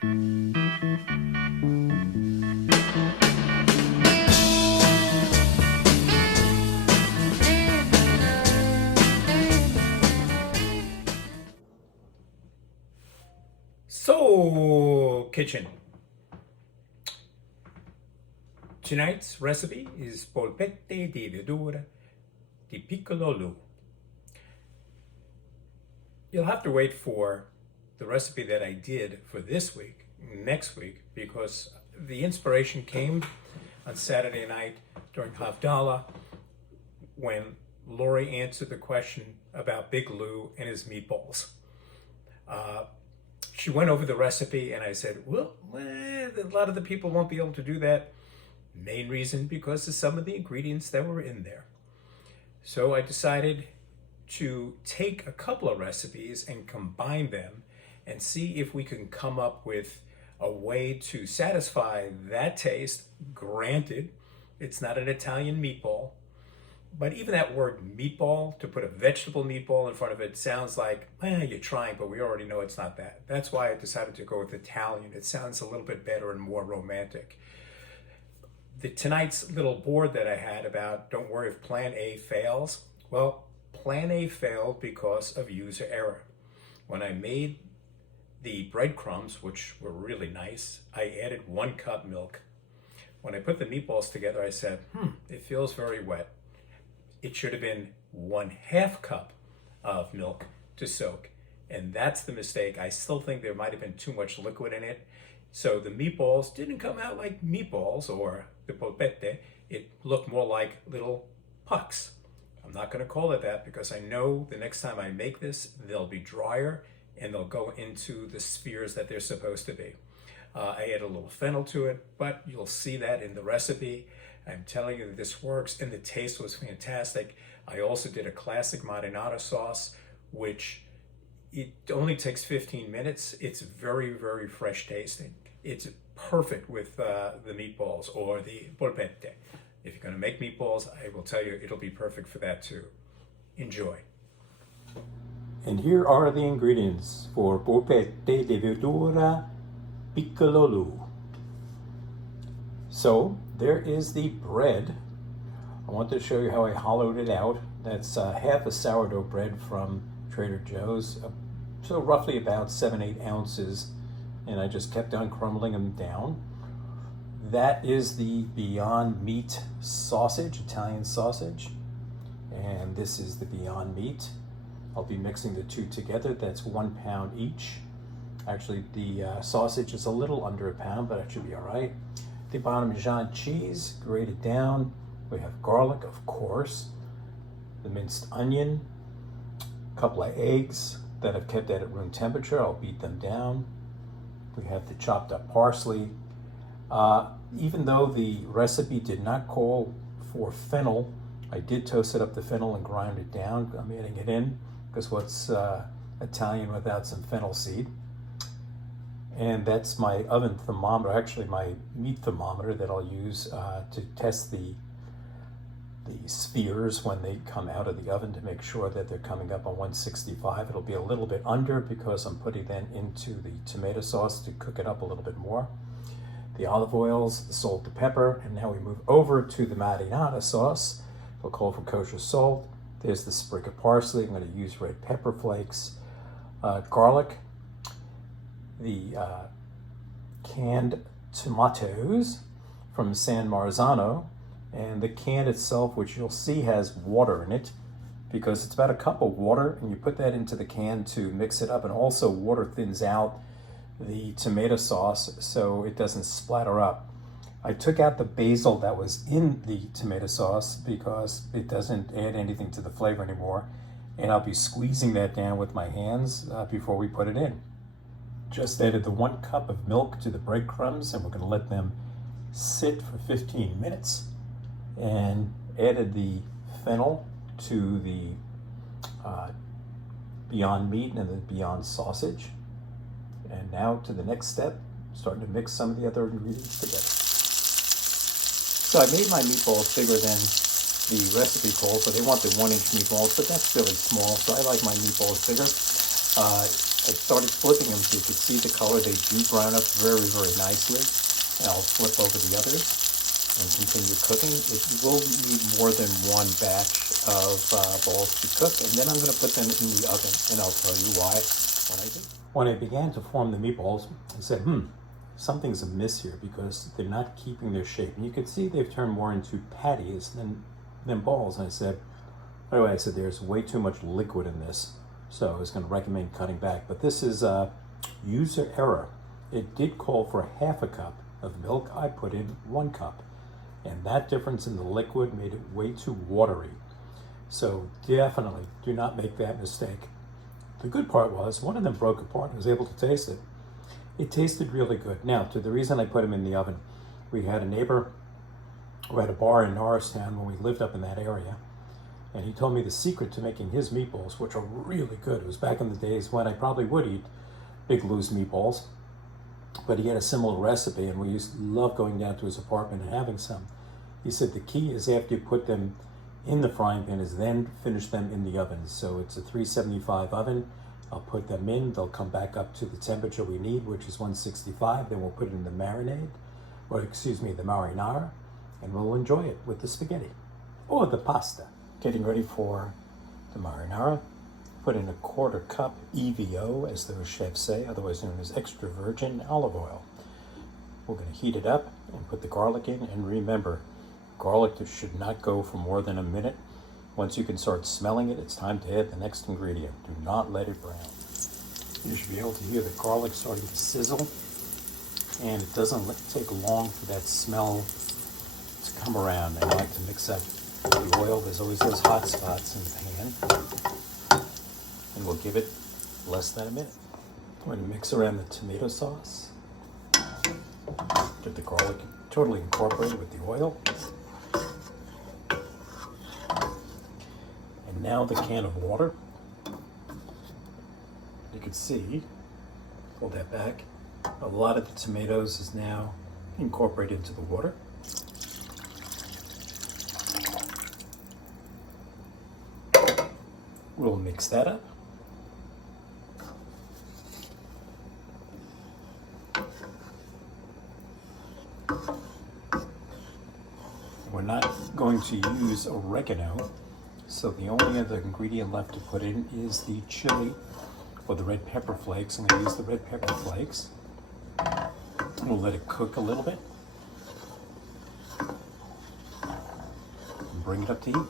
So, kitchen. Tonight's recipe is polpette di verdure di piccolo Lu. You'll have to wait for the recipe that I did for this week, next week, because the inspiration came on Saturday night during Havdalah when Lori answered the question about Big Lou and his meatballs. She went over the recipe and I said, well, a lot of the people won't be able to do that. Main reason because of some of the ingredients that were in there. So I decided to take a couple of recipes and combine them and see if we can come up with a way to satisfy that taste. Granted, it's not an Italian meatball, but even that word meatball, to put a vegetable meatball in front of it, sounds like, you're trying, but we already know it's not that. That's why I decided to go with Italian. It sounds a little bit better and more romantic. Tonight's little board that I had about, don't worry if plan A fails. Well, plan A failed because of user error. When I made the breadcrumbs, which were really nice, I added 1 cup milk. When I put the meatballs together, I said, it feels very wet. It should have been 1/2 cup of milk to soak. And that's the mistake. I still think there might have been too much liquid in it. So the meatballs didn't come out like meatballs or the polpette. It looked more like little pucks. I'm not going to call it that because I know the next time I make this, they'll be drier and they'll go into the spheres that they're supposed to be. I add a little fennel to it, but you'll see that in the recipe. I'm telling you that this works and the taste was fantastic. I also did a classic marinara sauce, which it only takes 15 minutes. It's very, very fresh tasting. It's perfect with the meatballs or the polpette. If you're going to make meatballs, I will tell you it'll be perfect for that too. Enjoy. And here are the ingredients for polpette di verdure piccolo Lu. So there is the bread. I want to show you how I hollowed it out. That's half a sourdough bread from Trader Joe's, so roughly about 7-8 ounces, and I just kept on crumbling them down. That is the Beyond Meat sausage, Italian sausage, and this is the Beyond Meat. I'll be mixing the two together. That's 1 pound each. Actually, the sausage is a little under a pound, but it should be all right. The Parmesan cheese grated down. We have garlic, of course, the minced onion, a couple of eggs that I've kept at room temperature. I'll beat them down. We have the chopped up parsley. Even though the recipe did not call for fennel, I did toast it up the fennel and grind it down. I'm adding it in because what's Italian without some fennel seed? And that's my oven thermometer, actually my meat thermometer that I'll use to test the spheres when they come out of the oven to make sure that they're coming up on 165. It'll be a little bit under because I'm putting that into the tomato sauce to cook it up a little bit more. The olive oils, the salt, the pepper, and now we move over to the marinara sauce. We'll call for kosher salt. There's the sprig of parsley. I'm going to use red pepper flakes, garlic, the canned tomatoes from San Marzano, and the can itself, which you'll see has water in it because it's about a cup of water, and you put that into the can to mix it up, and also water thins out the tomato sauce so it doesn't splatter up. I took out the basil that was in the tomato sauce because it doesn't add anything to the flavor anymore, and I'll be squeezing that down with my hands before we put it in. Just added the 1 cup of milk to the breadcrumbs, and we're going to let them sit for 15 minutes, and added the fennel to the Beyond Meat and the Beyond Sausage. And now to the next step, starting to mix some of the other ingredients together. So I made my meatballs bigger than the recipe calls, so they want the 1-inch meatballs, but that's really small, so I like my meatballs bigger. I started flipping them so you could see the color. They do brown up very, very nicely. And I'll flip over the others and continue cooking. It will need more than one batch of balls to cook, and then I'm going to put them in the oven, and I'll tell you why when I do. When I began to form the meatballs, I said, something's amiss here because they're not keeping their shape. And you can see they've turned more into patties than balls. And I said, by the way, I said, there's way too much liquid in this. So I was going to recommend cutting back. But this is user error. It did call for half a cup of milk. I put in 1 cup. And that difference in the liquid made it way too watery. So definitely do not make that mistake. The good part was one of them broke apart and was able to taste it. It tasted really good. Now, to the reason I put them in the oven, we had a neighbor who had a bar in Norristown when we lived up in that area. And he told me the secret to making his meatballs, which are really good. It was back in the days when I probably would eat Big Lou's meatballs. But he had a similar recipe, and we used to love going down to his apartment and having some. He said the key is after you put them in the frying pan is then finish them in the oven. So it's a 375 oven. I'll put them in. They'll come back up to the temperature we need, which is 165. Then we'll put it in the marinade, or excuse me, the marinara, and we'll enjoy it with the spaghetti or the pasta. Getting ready for the marinara. Put in a 1/4 cup EVO, as those chefs say, otherwise known as extra virgin olive oil. We're going to heat it up and put the garlic in. And remember, garlic should not go for more than a minute. Once you can start smelling it, it's time to add the next ingredient. Do not let it brown. You should be able to hear the garlic starting to sizzle. And it doesn't take long for that smell to come around. I like to mix up the oil. There's always those hot spots in the pan. And we'll give it less than a minute. We're going to mix around the tomato sauce. Get the garlic totally incorporated with the oil. And now the can of water. You can see, hold that back, a lot of the tomatoes is now incorporated into the water. We'll mix that up. We're not going to use oregano, so the only other ingredient left to put in is the chili or the red pepper flakes. I'm going to use the red pepper flakes. We'll let it cook a little bit. And bring it up to heat.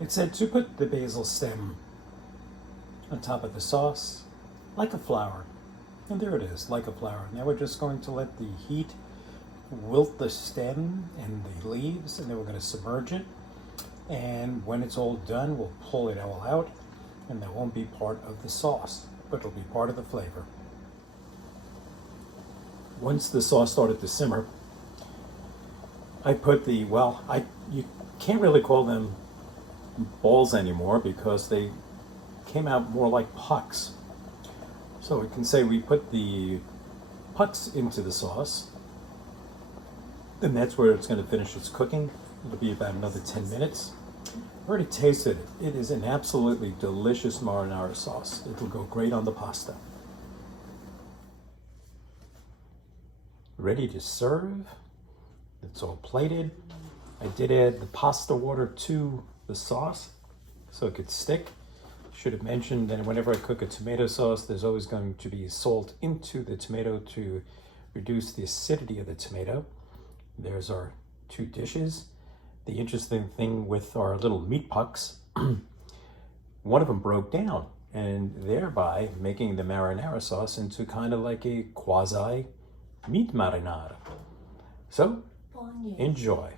It said to put the basil stem on top of the sauce like a flower. And there it is, like a flower. Now we're just going to let the heat wilt the stem and the leaves, and then we're going to submerge it. And when it's all done, we'll pull it all out, and that won't be part of the sauce, but it'll be part of the flavor. Once the sauce started to simmer, I put the, you can't really call them balls anymore because they came out more like pucks. So we can say we put the pucks into the sauce, and that's where it's going to finish its cooking. It'll be about another 10 minutes. I've already tasted it. It is an absolutely delicious marinara sauce. It'll go great on the pasta. Ready to serve. It's all plated. I did add the pasta water to the sauce so it could stick. Should have mentioned that whenever I cook a tomato sauce, there's always going to be salt into the tomato to reduce the acidity of the tomato. There's our 2 dishes. The interesting thing with our little meat pucks, one of them broke down, and thereby making the marinara sauce into kind of like a quasi meat marinara. So, enjoy.